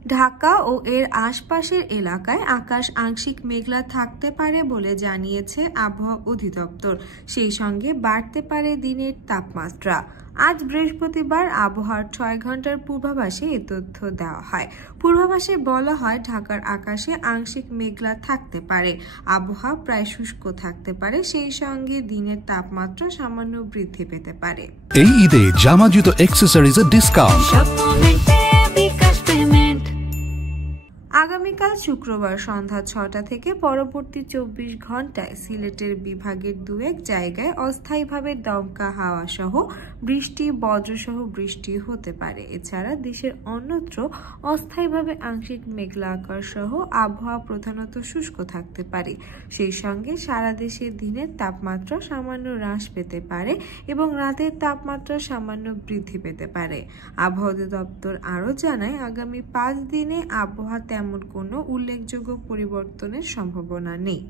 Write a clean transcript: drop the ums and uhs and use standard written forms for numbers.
ঢাকা ও এর আশপাশের এলাকায় আকাশ আংশিক মেঘলা থাকতে পারে বলে জানিয়েছে আবহাওয়া অধিদপ্তর। সেই সঙ্গে বাড়তে পারে দিনের তাপমাত্রা। আজ বৃহস্পতিবার আবহাওয়ার 6 ঘন্টার পূর্বাভাসে এ তথ্য দেওয়া হয়। পূর্বাভাসে বলা হয়, ঢাকার আকাশে আংশিক মেঘলা থাকতে পারে, আবহাওয়া প্রায় শুষ্ক থাকতে পারে, সেই সঙ্গে দিনের তাপমাত্রা সামান্য বৃদ্ধি পেতে পারে। এই ঈদে জামা জুতো অ্যাকসেসরিজের ডিসকাউন্ট। আগামীকাল শুক্রবার সন্ধ্যা 6টা থেকে পরবর্তী 24 ঘন্টায় সিলেটের বিভাগের দু-এক জায়গায় অস্থায়ীভাবে দমকা হাওয়া সহ বৃষ্টি, বজ্রসহ বৃষ্টি হতে পারে। এছাড়া দেশের অন্যত্র অস্থায়ীভাবে আংশিক মেঘলা আকাশ সহ আবহাওয়া প্রধানত শুষ্ক থাকতে পারে। সেই সঙ্গে সারা দেশে দিনের তাপমাত্রা সামান্য হ্রাস পেতে পারে এবং রাতের তাপমাত্রা সামান্য বৃদ্ধি পেতে পারে। আবহাওয়া অধিদপ্তর আরও জানায়, আগামী 5 দিনে আবহাওয়া তেমন কোনো উল্লেখযোগ্য পরিবর্তনের সম্ভাবনা নেই।